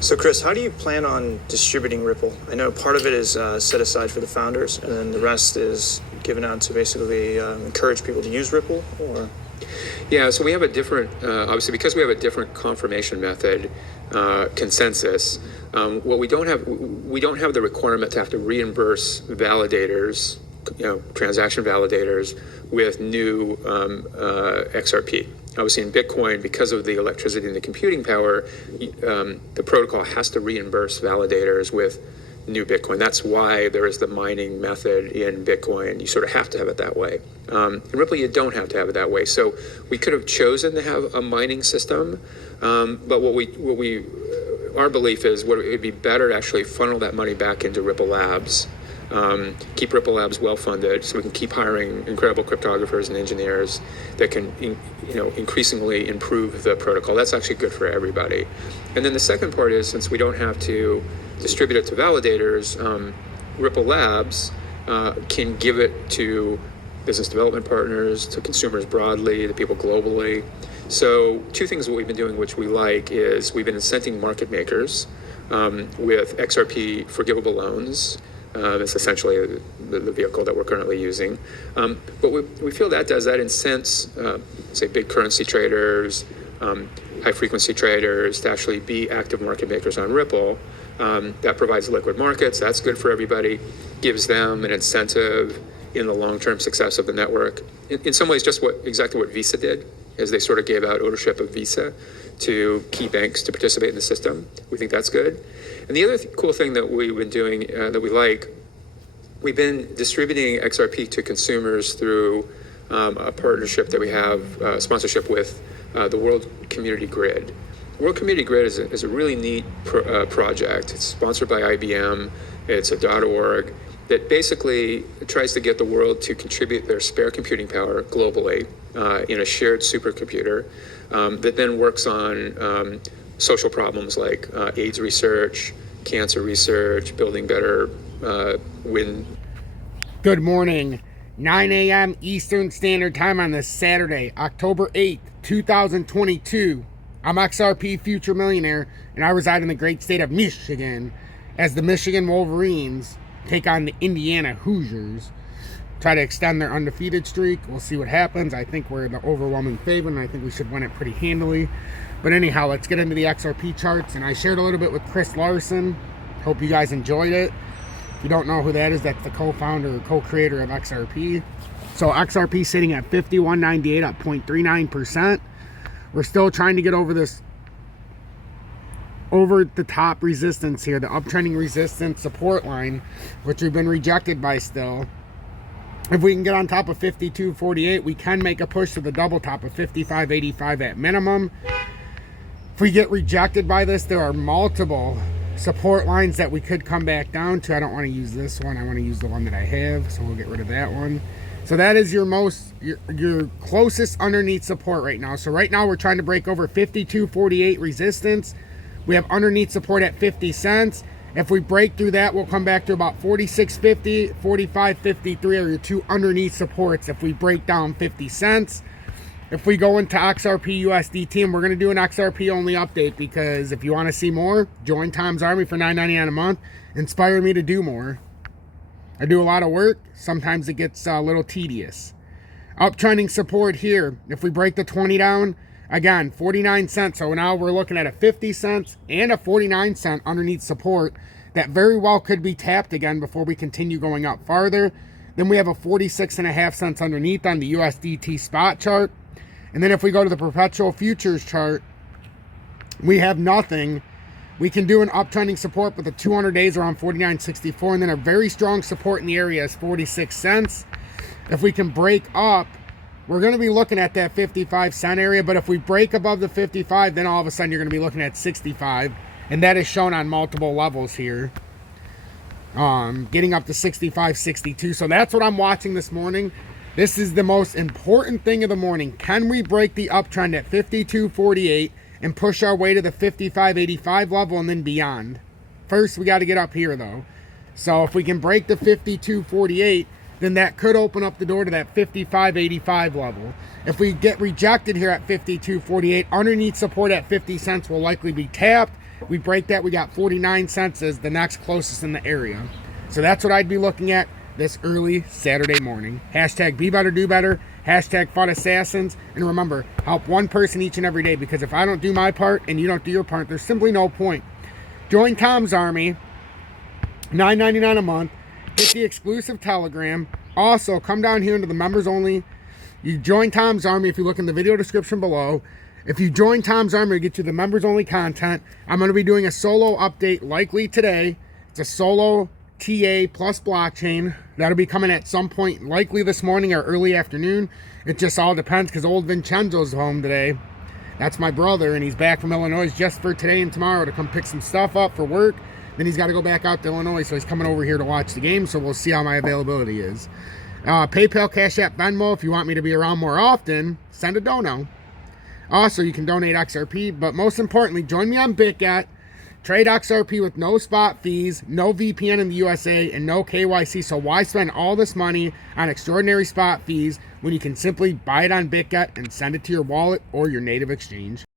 So Chris, how do you plan on distributing Ripple? I know part of it is set aside for the founders, and then the rest is given out to basically encourage people to use Ripple, or? Yeah, so we have a different, obviously because we have a different confirmation method, consensus, what we don't have the requirement to have to reimburse validators, transaction validators with new XRP. Obviously in Bitcoin, because of the electricity and the computing power, the protocol has to reimburse validators with new Bitcoin. That's why there is the mining method in Bitcoin. You sort of have to have it that way. In Ripple, you don't have to have it that way. So we could have chosen to have a mining system, but our belief is it would be better to actually funnel that money back into Ripple Labs. Keep Ripple Labs well funded, so we can keep hiring incredible cryptographers and engineers that can, increasingly improve the protocol. That's actually good for everybody. And then the second part is, since we don't have to distribute it to validators, Ripple Labs can give it to business development partners, to consumers broadly, to people globally. So two things that we've been doing, which we like, is we've been incenting market makers with XRP forgivable loans. It's essentially the vehicle that we're currently using. But we feel that incents, say, big currency traders, high frequency traders to actually be active market makers on Ripple. That provides liquid markets. That's good for everybody, gives them an incentive in the long-term success of the network. In some ways, just exactly what Visa did, is they sort of gave out ownership of Visa to key banks to participate in the system. We think that's good. And the other cool thing that we've been doing that we like, we've been distributing XRP to consumers through a partnership that we have, sponsorship with the World Community Grid. World Community Grid is a really neat project. It's sponsored by IBM. It's a .org that basically tries to get the world to contribute their spare computing power globally in a shared supercomputer that then works on social problems like AIDS research, cancer research, building better wind. Good morning. 9 a.m. Eastern Standard Time on this Saturday, October 8th, 2022. I'm XRP Future Millionaire, and I reside in the great state of Michigan as the Michigan Wolverines take on the Indiana Hoosiers. Try to extend their undefeated streak. We'll see what happens. I think we're the overwhelming favorite, and I think we should win it pretty handily. But anyhow, let's get into the XRP charts. And I shared a little bit with Chris Larsen. Hope you guys enjoyed it. If you don't know who that is, that's the co-founder or co-creator of XRP. So XRP sitting at 51.98 up 0.39%. We're still trying to get over this over the top resistance here, the uptrending resistance support line, which we've been rejected by still. If we can get on top of 52.48, we can make a push to the double top of 55.85 at minimum. If we get rejected by this, there are multiple support lines that we could come back down to. I don't want to use this one. I want to use the one that I have, so we'll get rid of that one. So that is your closest underneath support right now. So right now we're trying to break over 52.48 resistance. We have underneath support at 50 cents. If we break through that, we'll come back to about 46.50, 45.53 are your two underneath supports if we break down 50 cents. If we go into XRP USDT, and we're going to do an XRP only update, because if you want to see more, join Tom's Army for $9.99 a month. Inspire me to do more. I do a lot of work. Sometimes it gets a little tedious. Uptrending support here. If we break the 20 down, again, 49 cents. So now we're looking at a 50 cents and a 49 cent underneath support that very well could be tapped again before we continue going up farther. Then we have a 46.5 cents underneath on the USDT spot chart. And then if we go to the perpetual futures chart, we have nothing. We can do an uptrending support, but the 200 days around 49.64, and then a very strong support in the area is 46 cents. If we can break up, we're going to be looking at that 55 cent area, but if we break above the 55, then all of a sudden you're going to be looking at 65, and that is shown on multiple levels here. Getting up to 65, 62. So that's what I'm watching this morning. This is the most important thing of the morning. Can we break the uptrend at 52.48 and push our way to the 55.85 level and then beyond? First, we got to get up here though. So if we can break the 52.48, then that could open up the door to that 55.85 level. If we get rejected here at 52.48, underneath support at 50 cents will likely be tapped, We break that, we got 49 cents as the next closest in the area. So that's what I'd be looking at this early Saturday morning. Hashtag be better, do better. Hashtag FUD Assassins. And remember, help one person each and every day, because if I don't do my part and you don't do your part, there's simply no point. Join Tom's Army, $9.99 a month. Get the exclusive Telegram. Also, come down here into the members only. You join Tom's Army if you look in the video description below. If you join Tom's Army, it gets you the members only content. I'm going to be doing a solo update likely today. It's a solo TA plus blockchain. That'll be coming at some point, likely this morning or early afternoon. It just all depends, because old Vincenzo's home today. That's my brother, and he's back from Illinois just for today and tomorrow to come pick some stuff up for work. Then he's got to go back out to Illinois, so he's coming over here to watch the game, so we'll see how my availability is. PayPal, Cash App, Venmo. If you want me to be around more often, send a dono. Also, you can donate XRP, but most importantly, join me on BitGet. Trade XRP with no spot fees, no VPN in the USA, and no KYC. So why spend all this money on extraordinary spot fees when you can simply buy it on BitGet and send it to your wallet or your native exchange?